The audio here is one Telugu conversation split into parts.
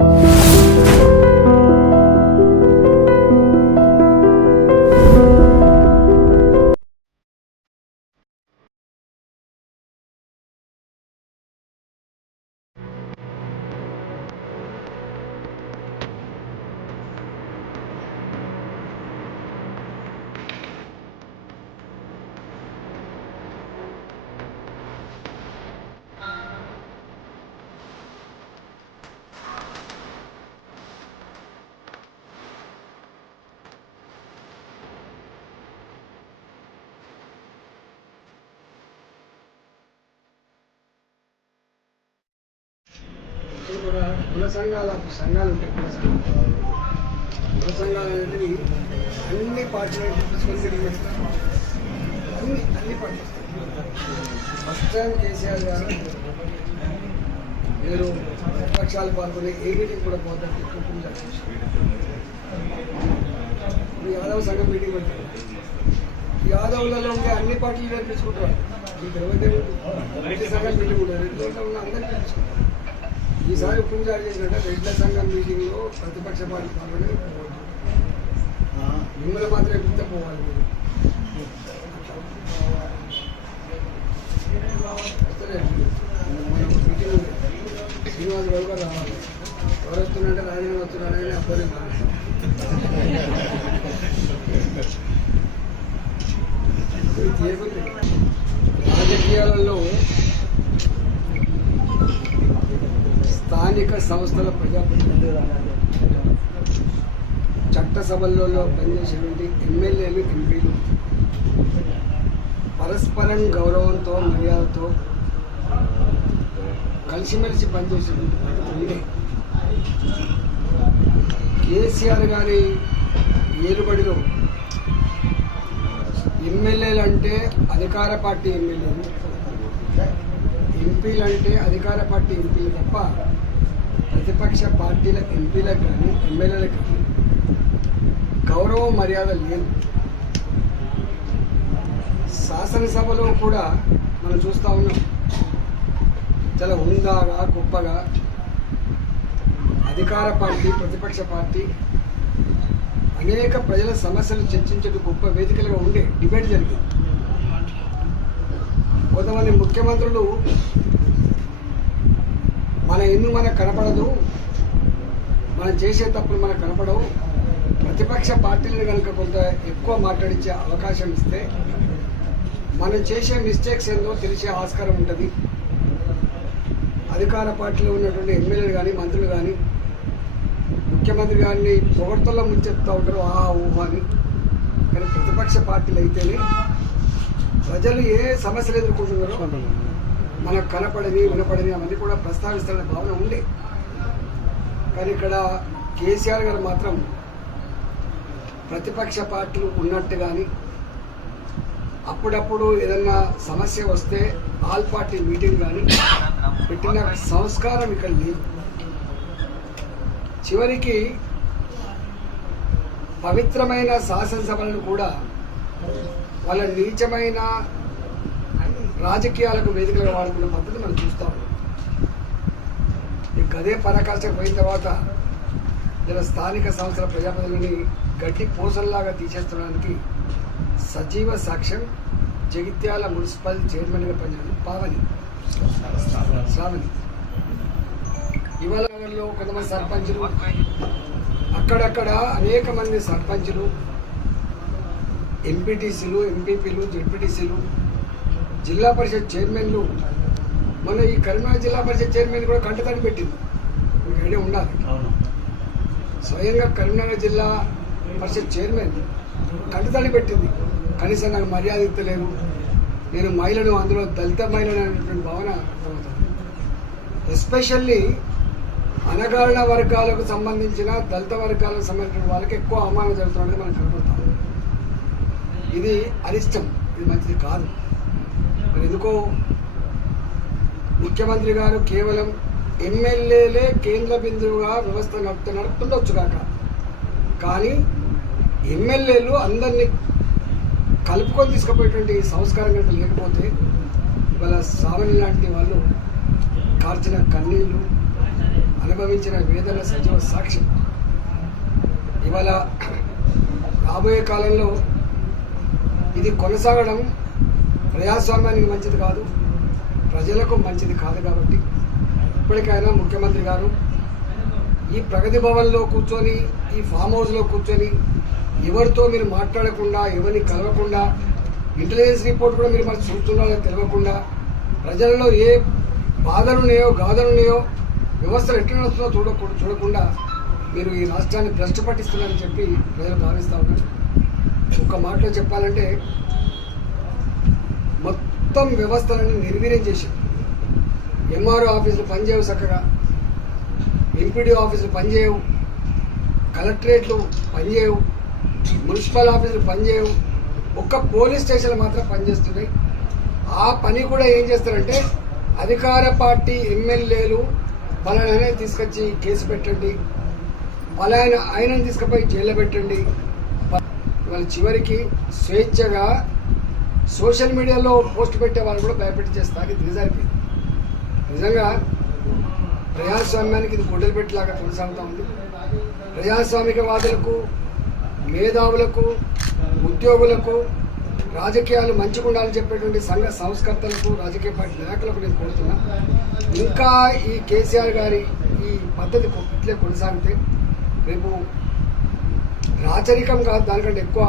you కూడా కుల సంఘాల సంఘాలు ఉంటాయి కుల సంఘాలు. కుల సంఘాలు అనేవి అన్ని పార్టీలు తిరిగి అన్ని అన్ని పార్టీలు. ఫస్ట్ టైం కేసీఆర్ గారు మీరు ప్రతిపక్షాలు పాల్గొనే ఏ కూడా పోతారు ఇప్పుడు యాదవ్ సంఘం మీటింగ్ పెట్టారు యాదవ్లలో ఉండే అన్ని పార్టీలు నేర్పించుకుంటారు మీకు ఎవరైతే సంఘం మీటింగ్ ఉంటారు ఉన్న అందరికీ ఈసారి ఉప్పు జారీ చేసినట్టే రెడ్ల సంఘం మీటింగ్లో ప్రతిపక్ష పార్టీ పాల్గొనే మిమ్మల్ని మాత్రమే పిలిస్తే పోవాలి మీరు. వస్తలే. మన శ్రీనివాస్ బాబు గారు రావాలి. ఎవరు వస్తున్నారంటే రాజీనామా వస్తున్నారని అబ్బాయి రాజకీయాలలో స్థానిక సంస్థల ప్రజాప్రతినిధులు చట్టసభల్లో పనిచేసేటువంటి ఎమ్మెల్యేలు ఎంపీలు పరస్పరం గౌరవంతో మర్యాదతో కలిసిమెలిసి పనిచేసేటువంటి పద్ధతి కేసీఆర్ గారి ఏలుబడిలో ఎమ్మెల్యేలు అంటే అధికార పార్టీ ఎమ్మెల్యేలు ఎంపీలు అంటే అధికార పార్టీ ఎంపీలు తప్ప ప్రతిపక్ష పార్టీల ఎంపీలకు కానీ ఎమ్మెల్యేలకు కానీ గౌరవ మర్యాద లేదు శాసనసభలో కూడా మనం చూస్తూ ఉన్నాం. చాలా హుందాగా గొప్పగా అధికార పార్టీ ప్రతిపక్ష పార్టీ అనేక ప్రజల సమస్యలు చర్చించే గొప్ప వేదికలుగా ఉండే డిబేట్ జరిగింది. కొంతమంది ముఖ్యమంత్రులు ఇల్లు మనకు కనపడదు? మనం చేసే తప్పులు మనకు కనపడవు. ప్రతిపక్ష పార్టీలను కనుక కొంత ఎక్కువ మాట్లాడించే అవకాశం ఇస్తే మనం చేసే మిస్టేక్స్ ఏందో తెలిసే ఆస్కారం ఉంటుంది. అధికార పార్టీలో ఉన్నటువంటి ఎమ్మెల్యేలు కానీ మంత్రులు కానీ ముఖ్యమంత్రి గారిని పొగడ్తల్లో ముంచెత్తా ఉంటారు ఆ ఊహ అని కానీ ప్రతిపక్ష పార్టీలు అయితేనే ప్రజలు ఏ సమస్యలు ఎదుర్కొంటున్నారో మనకు కనపడని వినపడని అవన్నీ కూడా ప్రస్తావిస్తాడనే భావన ఉండే కానీ ఇక్కడ కేసీఆర్ గారు మాత్రం ప్రతిపక్ష పార్టీలు ఉన్నట్టు కానీ అప్పుడప్పుడు ఏదన్నా సమస్య వస్తే ఆల్ పార్టీ మీటింగ్ కానీ పెట్టిన సంస్కారం ఇక్కడ లేదు. చివరికి పవిత్రమైన శాసనసభలను కూడా వాళ్ళ నీచమైన రాజకీయాలకు వేదికలుగా వాడుకున్న పద్ధతి మనం చూస్తాము ఈ గదే పరాకాష్ట పోయిన తర్వాత ఇలా స్థానిక సంస్థల ప్రజాప్రతినిధులని గడ్డి పూసల్లాగా తీసేస్తడానికి సజీవ సాక్ష్యం జగిత్యాల మున్సిపల్ చైర్మన్గా పనిచేసిన పావని. శ్రావణి. ఇవాళ నగర్లో కొంతమంది సర్పంచులు అక్కడక్కడ అనేక మంది సర్పంచులు ఎంపీటీసీలు ఎంపీపీలు జెడ్పీటీసీలు జిల్లా పరిషత్ చైర్మన్లు మొన్న ఈ కరీంనగర్ జిల్లా పరిషత్ చైర్మన్ కూడా కంటతడి పెట్టింది మీకు ఐడియా ఉండాలి. స్వయంగా కరీంనగర్ జిల్లా పరిషత్ చైర్మన్ కంటతడి పెట్టింది. కనీసం నాకు మర్యాద ఇస్తలేదు నేను మహిళను అందులో దళిత మహిళను అనేటువంటి భావన ఎస్పెషల్లీ అనగారిన వర్గాలకు సంబంధించిన దళిత వర్గాలకు సంబంధించిన వాళ్ళకి ఎక్కువ అవమానం జరుగుతున్నది మనకు కనబడతాం ఇది అరిష్టం. ఇది మంచిది కాదు. ఎందుకో? ముఖ్యమంత్రి గారు కేవలం ఎమ్మెల్యేలే కేంద్ర బిందువుగా వ్యవస్థ నడుపు నడుపుతుండొచ్చు కాక. కానీ ఎమ్మెల్యేలు అందరినీ కలుపుకొని తీసుకుపోయేటువంటి సంస్కారం కనుక లేకపోతే ఇవాళ శ్రావణి లాంటి వాళ్ళు కార్చిన కన్నీళ్ళు అనుభవించిన వేదన సజీవ సాక్ష్యం. ఇవాళ రాబోయే కాలంలో ఇది కొనసాగడం ప్రజాస్వామ్యానికి మంచిది కాదు ప్రజలకు మంచిది కాదు కాబట్టి ఇప్పటికైనా ముఖ్యమంత్రి గారు ఈ ప్రగతి భవన్లో కూర్చొని ఈ ఫామ్ హౌస్లో కూర్చొని ఎవరితో మీరు మాట్లాడకుండా ఎవరిని కలవకుండా ఇంటెలిజెన్స్ రిపోర్ట్ కూడా మీరు మరి చూస్తున్నారో తెలియకుండా ప్రజలలో ఏ బాధలు ఉన్నాయో వ్యవస్థలు ఎట్లా నడుస్తుందో చూడకూడదు చూడకుండా మీరు ఈ రాష్ట్రాన్ని భ్రష్టు పట్టిస్తున్నారని చెప్పి ప్రజలు భావిస్తూ ఉన్నారు. ఒక్క మాటలో చెప్పాలంటే మొత్తం వ్యవస్థలను నిర్వీర్యం చేసింది ఎంఆర్ఓ ఆఫీసులు పనిచేయవు చక్కగా ఎంపీడీ ఆఫీసులు పనిచేయవు కలెక్టరేట్లు పనిచేయవు మున్సిపల్ ఆఫీసులు పనిచేయవు ఒక్క పోలీస్ స్టేషన్లు మాత్రం పనిచేస్తున్నాయి. ఆ పని కూడా ఏం చేస్తారంటే అధికార పార్టీ ఎమ్మెల్యేలు పలానా తీసుకొచ్చి కేసు పెట్టండి పలానా ఆయనను తీసుకుపోయి జైల్లో పెట్టండి. ప- చివరికి స్వేచ్ఛగా సోషల్ మీడియాలో పోస్ట్ పెట్టే వాళ్ళు కూడా భయపెట్టి చేస్తారు. దిగజారిపోయింది నిజంగా ప్రజాస్వామ్యానికి ఇది గొడ్డలు పెట్టేలాగా కొనసాగుతూ ఉంది. ప్రజాస్వామికవాదులకు మేధావులకు ఉద్యోగులకు రాజకీయాలు మంచిగా ఉండాలని చెప్పేటువంటి సంఘ సంస్కర్తలకు రాజకీయ పార్టీ నాయకులకు నేను కోరుతున్నా. ఇంకా ఈ కేసీఆర్ గారి ఈ పద్ధతి ఇట్లే కొనసాగితే రేపు రాచరికం కాదు దానికంటే ఎక్కువ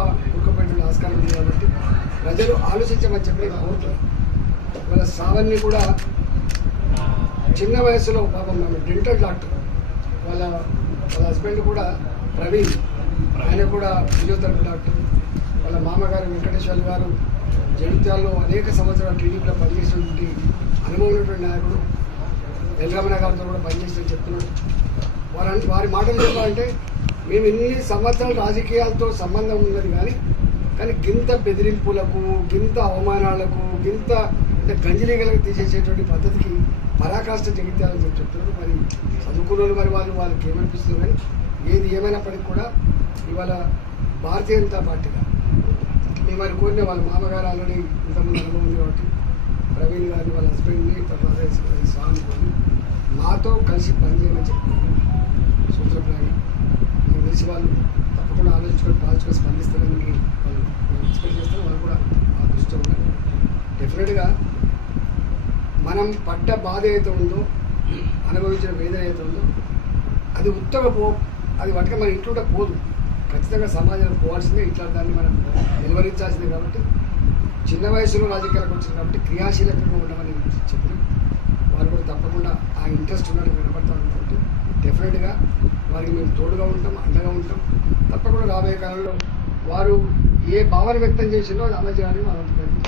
కూరుకుపోయేటువంటి ఆస్కారం ఉంది కాబట్టి ప్రజలు ఆలోచించమని చెప్పి నా కోరుతున్నాను వాళ్ళ సావన్ని కూడా చిన్న వయసులో పాపం మేము డెంటల్ డాక్టర్. వాళ్ళ వాళ్ళ హస్బెండ్ కూడా ప్రవీణ్. ఆయన కూడా ఫిజియోథెరపీ డాక్టర్. వాళ్ళ మామగారు వెంకటేశ్వర్ గారు జగిత్యాల్లో అనేక సంవత్సరాలు టీడీపీలో పనిచేసినటువంటి అనుభవం ఉన్నటువంటి నాయకుడు ఎల్రమణ గారితో కూడా పనిచేసిన చెప్తున్నాడు. వారి వారి మాటలు చెప్పాలంటే మేము ఇన్ని సంవత్సరాలు రాజకీయాలతో సంబంధం ఉన్నది కానీ కానీ గింత బెదిరింపులకు గింత అవమానాలకు గింత అంటే గంజలీగలకు తీసేసేటువంటి పద్ధతికి పరాకాష్ట జగిత్యాలని చెప్పి చెప్తున్నారు. మరి చదువుకున్న వాళ్ళు మరి వాళ్ళు వాళ్ళకి ఏమనిపిస్తుంది కానీ ఏది ఏమైనప్పటికీ కూడా ఇవాళ భారతీయ జనతా పార్టీగా మేము మరి కోరిన వాళ్ళ మామగారు ఆల్రెడీ ఇంతకుముందు అనుభవం ఉంది కాబట్టి ప్రవీణ్ గారిని వాళ్ళ హస్బెండ్ని తర్వాత స్వామి కొని మాతో కలిసి పనిచేయమని చెప్తున్నాను సూత్రప్రాయంగా నాకు తెలిసి వాళ్ళు తప్పకుండా ఆలోచించుకొని పాల్చుకొని స్పందిస్తారు మీ వాళ్ళు నేను ఎక్స్పెక్ట్ చేస్తాను వాళ్ళు కూడా ఆ దృష్టిలో ఉన్నారు డెఫినెట్గా మనం పడ్డ బాధ ఏదైతే ఉందో అనుభవించిన వేదన ఏదైతే ఉందో అది ఉత్తగా పో అది వాటికి మన ఇంట్లో పోదు. ఖచ్చితంగా సమాజంలో పోవాల్సిందే ఇట్లా దాన్ని మనం నిలువరించాల్సిందే కాబట్టి చిన్న వయసులో రాజకీయాలకు వచ్చింది కాబట్టి క్రియాశీలకంగా ఉండమని చెప్పినాం. వారు కూడా తప్పకుండా ఆ ఇంట్రెస్ట్ ఉన్నట్టు కనబడతా కాబట్టి డెఫినెట్గా వారికి మేము తోడుగా ఉంటాం అండగా ఉంటాం. తప్పకుండా రాబోయే కాలంలో వారు ఏ భావన వ్యక్తం చేసిందో అది అమలు చేయాలని మనం ప్రయత్నం